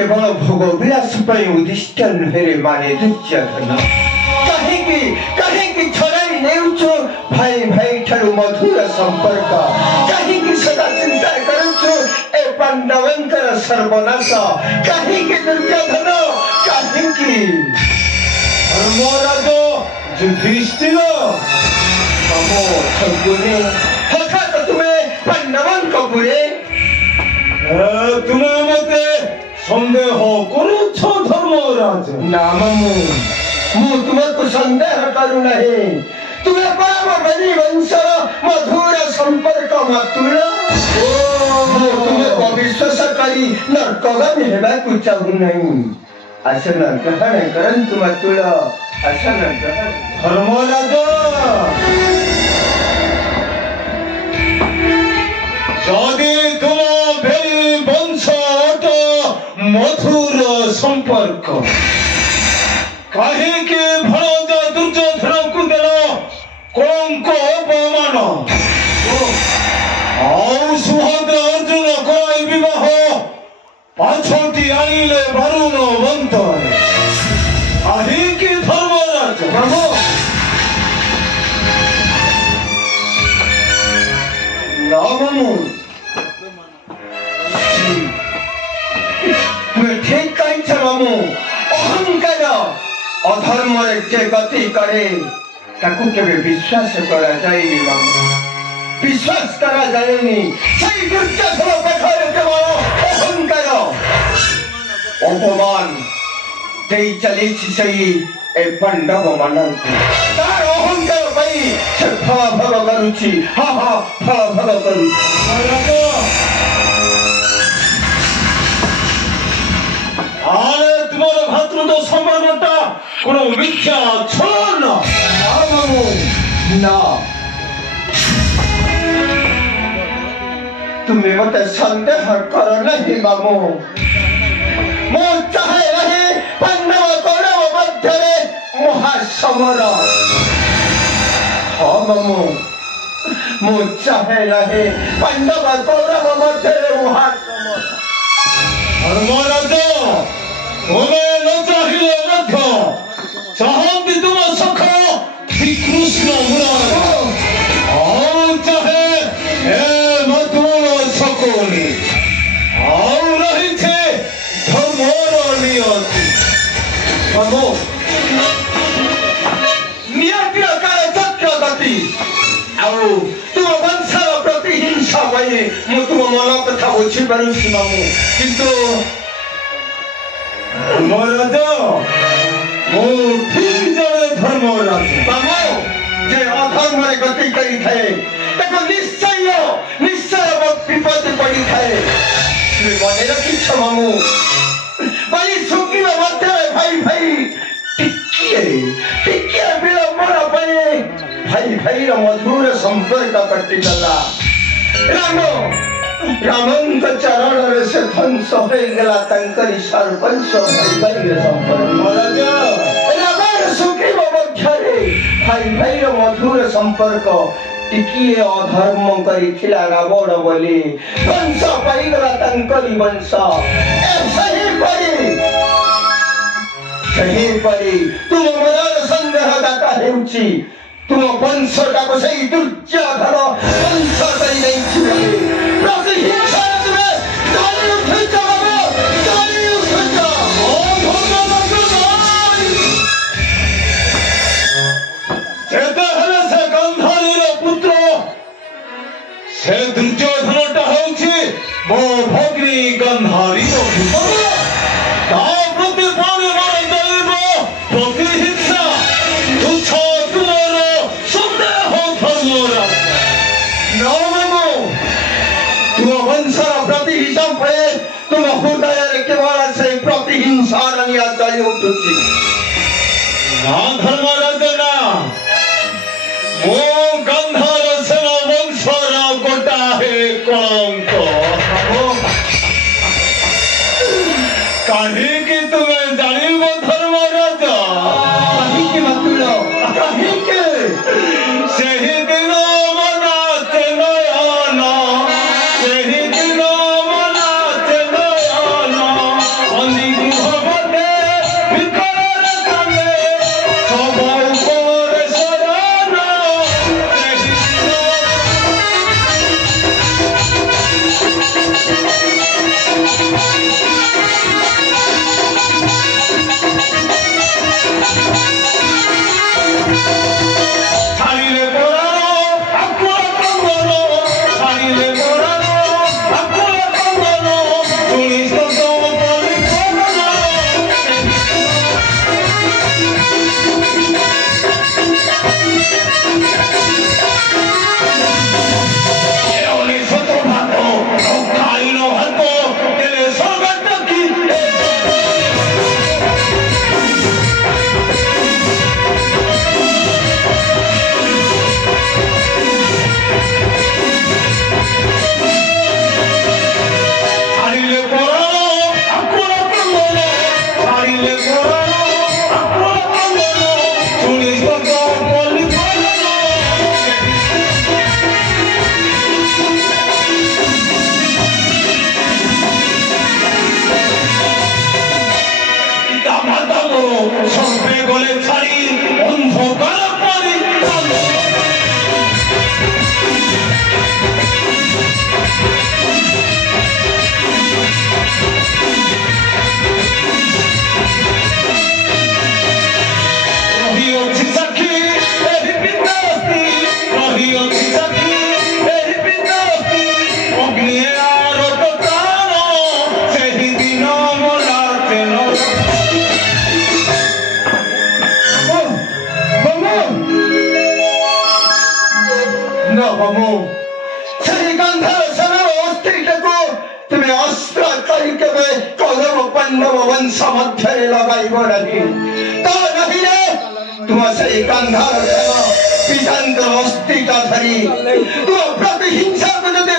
केवल भोग विलास उद्दिष्ट नुहे माने दुर्योधन कहीं छड़ाई नेउछु भाई भाई ठारू मधुर संपर्क कहीं सदा चिंता करुछु ए पांडवंकर सर्वनाश कहीं दुर्योधन कहीं धर्मराज युधिष्ठिर नमो ठगुने हठात तुम्हें पांडवन कपुरे तुम्हें मते संदेह करुछ धर्मराज ना मु तुमको संदेह करू नहीं तुम्हें परम बलि वंश मधुर संपर्क मातुल तुम्हें अविश्वास करी नर्कगन हेबाकु चाहू नहीं आस नर्कहण करंतु मातुल आस नर्कहण धर्मराज जदि तुम बलि वंश मधुर संपर्क कहीं के भणज दुर्योधन को देल कलंक अपमान सुभद्र अर्जुन कराई विवाह पाछटी आनिले वरुण बंध कहीं के धर्मराज ठीक कहीं मामू अहंकार अधर्म जे गति करे ताकू केबे विश्वास करा जाएनी मामू विश्वास करा जाएनी सही दुर्योधन पेठरे केवल अहंकार अपमान देई चली सही ए पांडव मानंतु तार अहंकार पई से फल भग करूची हा फल भग करूची आरे तुम्हारे भातृत्व संबंधटा कोनो मिथ्या छल न ना तुम्हें मते संदेह करो नहीं मामू मो चाहे रहे पांडव कौरव मध्य महासमर हाँ मामू मो चाहे रहे पांडव कौरव मध्य महासमर धर्मराज तुम्हें न चाहिए मध्य चाहती तुम सख श्री कृष्ण मुरार चाहे ए मधुर सकोनी रही थे धर्मर नियति नियति कार सत्य गति तुम वंशर प्रति हिंसा पाई मु तुम मन कथा बुझी पारुछि मामू किंतु धर्मराज मो ठीक जड़े धर्मराज मामू जे अधर्म रे गति करी थाए ताको निश्चय विपद पड़ी थाए तुम मने रखिछ मामू बलि सुखी मध्य भाई टिकिए विलंबन पाए भाई मधुर संपर्क कटि गला रामंक चरण रे से ध्वंस हो गला तंकरी सरपंच भाई संपर्क रावण सुग्रीव मध्य भाई मधुर संपर्क टिकिए अधर्म करिथिला रावण बोली ध्वंस पाई गला तंकरी वंश सही परी तुम मरण संदेह दाता हेउची तुम वंशटा को सही दुर्योधन वंश करी नहीं छिले प्रति हिंसा तुम्हें चाली उठे जाओ ओ भगवान चेते हले से गंधारी रो पुत्र से दुर्योधनटा होछि मो भगिनी गंधारी रो पुत्र ता प्रति पानी मार दैव प्रति हिंसा तुच्छ तुमर संदेह धर्मराज तुम वंशर प्रति हिंसा पे तुम हृदय केवल से प्रति हिंसा निया चली उठुछि ना धर्मराज ना मो गंधार सेना वंशर गोटा हे कलंक कहीं कि तुम्हें जानिब धर्मराज कहीं की मतुल कहीं के सही दिन मनाते नयन सही दिन मनाते नयन ନହମୁ ସେହି ଗାନ୍ଧାର ସେନାର ଅସ୍ତ୍ରୀଟାକୁ ତୁମେ ଅସ୍ତ୍ର କରି କେବେ କୌରବ ପାଣ୍ଡବ ବଂଶ ମଧ୍ୟରେ ଲଗାଇବ ନାହିଁ। ତା ନହିଲେ ତୁମ ସେହି ଗାନ୍ଧାର ସେନା ପିତାଙ୍କର ଅସ୍ତ୍ରୀଟା ଧରି ତୁମ ପ୍ରତି ହିଂସାକୁ ଯଦି